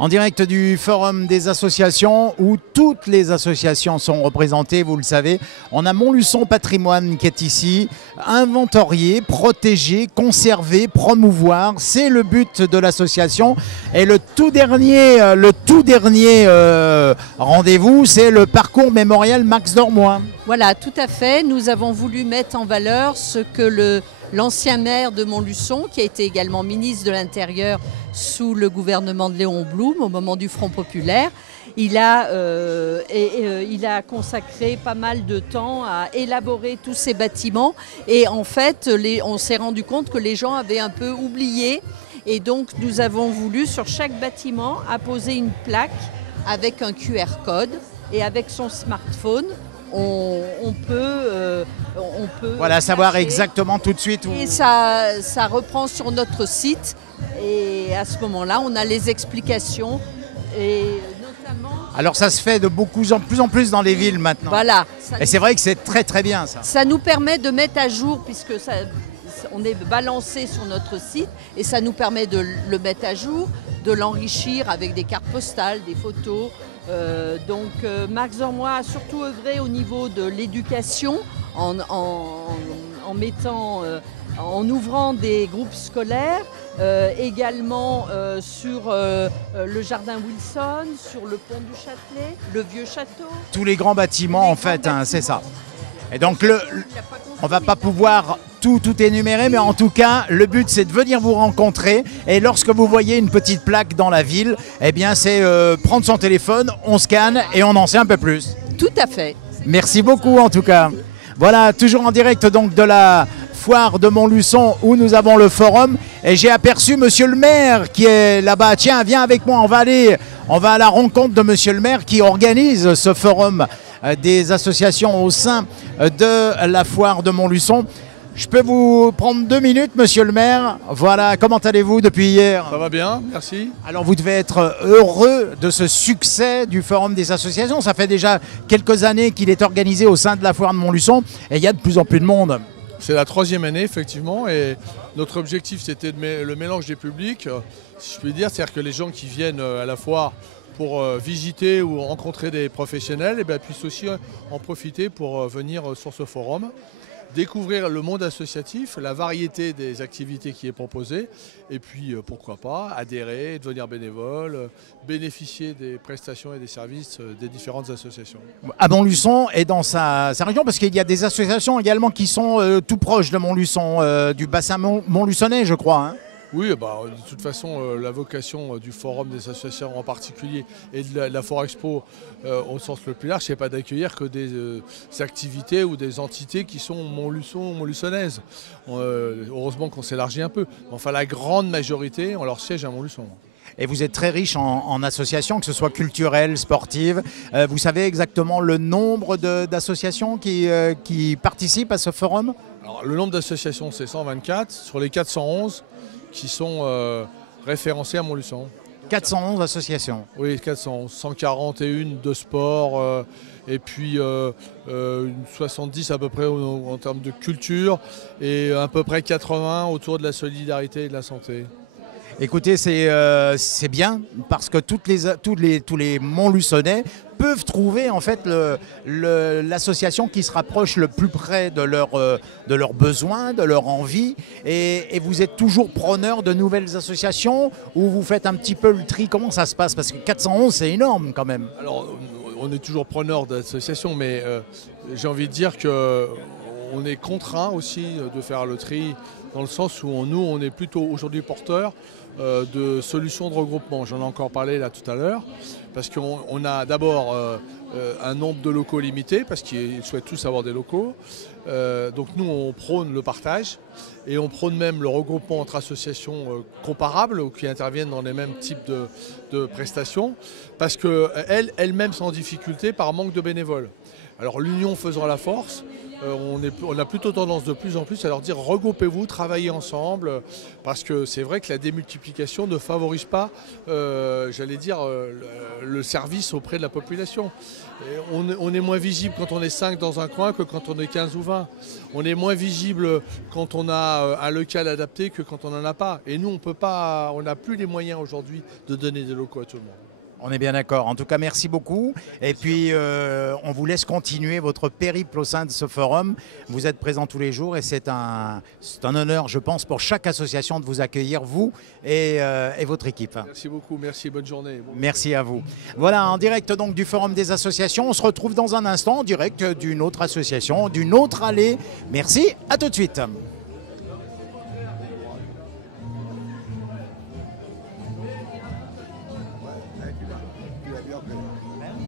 En direct du Forum des associations où toutes les associations sont représentées, vous le savez. On a Montluçon Patrimoine qui est ici, inventorié, protégé, conservé, promouvoir. C'est le but de l'association. Et le tout dernier rendez-vous, c'est le parcours mémorial Max Dormois. Voilà, tout à fait. Nous avons voulu mettre en valeur ce que l'ancien maire de Montluçon, qui a été également ministre de l'Intérieur sous le gouvernement de Léon Blum au moment du Front populaire, il a consacré pas mal de temps à élaborer tous ces bâtiments. Et en fait, on s'est rendu compte que les gens avaient un peu oublié. Et donc, nous avons voulu, sur chaque bâtiment, apposer une plaque avec un QR code. Et avec son smartphone, on peut voilà, savoir exactement tout de suite où... Et ça reprend sur notre site et à ce moment-là on a les explications et notamment... Alors ça se fait de plus en plus dans les villes maintenant. Voilà. Et c'est vrai que c'est très très bien ça. Ça nous permet de mettre à jour puisque on est balancé sur notre site et ça nous permet de le mettre à jour, de l'enrichir avec des cartes postales, des photos. Max Dormois a surtout œuvré au niveau de l'éducation en ouvrant des groupes scolaires, également sur le jardin Wilson, sur le pont du Châtelet, le vieux château. Tous les grands bâtiments en fait, c'est ça. Et donc on ne va pas pouvoir tout énumérer, mais en tout cas, le but c'est de venir vous rencontrer. Et lorsque vous voyez une petite plaque dans la ville, eh bien c'est prendre son téléphone, on scanne et on en sait un peu plus. Tout à fait. Merci beaucoup en tout cas. Voilà, toujours en direct donc de la foire de Montluçon où nous avons le forum. Et j'ai aperçu monsieur le maire qui est là-bas. Tiens, viens avec moi, on va à la rencontre de monsieur le maire qui organise ce forum des associations au sein de la foire de Montluçon. Je peux vous prendre 2 minutes, monsieur le maire. Voilà, comment allez-vous depuis hier? Ça va bien, merci. Alors vous devez être heureux de ce succès du Forum des associations. Ça fait déjà quelques années qu'il est organisé au sein de la foire de Montluçon et il y a de plus en plus de monde. C'est la 3e année, effectivement, et notre objectif, c'était le mélange des publics, si je puis dire, c'est-à-dire que les gens qui viennent à la foire pour visiter ou rencontrer des professionnels puissent aussi en profiter pour venir sur ce forum, découvrir le monde associatif, la variété des activités qui est proposée, et puis pourquoi pas adhérer, devenir bénévole, bénéficier des prestations et des services des différentes associations. À Montluçon et dans sa région, parce qu'il y a des associations également qui sont tout proches de Montluçon, du bassin montluçonnais je crois. Hein. Oui, de toute façon, la vocation du Forum des associations en particulier et de la Forexpo au sens le plus large, c'est pas d'accueillir que des activités ou des entités qui sont montluçonnaises. Heureusement qu'on s'élargit un peu. Enfin, la grande majorité ont leur siège à Montluçon. Et vous êtes très riche en associations, que ce soit culturelles, sportives. Vous savez exactement le nombre d'associations qui participent à ce forum? Alors, le nombre d'associations, c'est 124 sur les 411 qui sont référencés à Montluçon. 411 associations. Oui, 411. 141 de sport et puis 70 à peu près en termes de culture et à peu près 80 autour de la solidarité et de la santé. Écoutez, c'est bien parce que tous les Montluçonnais peuvent trouver en fait l'association qui se rapproche le plus près de leurs besoins, de leur envie. Et vous êtes toujours preneur de nouvelles associations ou vous faites un petit peu le tri? Comment ça se passe? Parce que 411, c'est énorme quand même. Alors, on est toujours preneur d'associations, mais j'ai envie de dire qu'on est contraint aussi de faire le tri dans le sens où nous, on est plutôt aujourd'hui porteurs de solutions de regroupement. J'en ai encore parlé là tout à l'heure, parce qu'on a d'abord un nombre de locaux limité, parce qu'ils souhaitent tous avoir des locaux. Donc nous, on prône le partage, et on prône même le regroupement entre associations comparables, ou qui interviennent dans les mêmes types de prestations, parce qu'elles-mêmes sont en difficulté par manque de bénévoles. Alors l'union faisant la force, on a plutôt tendance de plus en plus à leur dire regroupez-vous, travaillez ensemble, parce que c'est vrai que la démultiplication ne favorise pas, j'allais dire, le service auprès de la population. Et on est moins visible quand on est 5 dans un coin que quand on est 15 ou 20. On est moins visible quand on a un local adapté que quand on n'en a pas. Et nous, on n'a plus les moyens aujourd'hui de donner des locaux à tout le monde. On est bien d'accord. En tout cas, merci beaucoup. Et puis, on vous laisse continuer votre périple au sein de ce forum. Vous êtes présents tous les jours et c'est un honneur, je pense, pour chaque association de vous accueillir, vous et votre équipe. Merci beaucoup. Merci. Bonne journée. Merci à vous. Voilà, en direct donc du Forum des associations. On se retrouve dans un instant en direct d'une autre association, d'une autre allée. Merci. À tout de suite.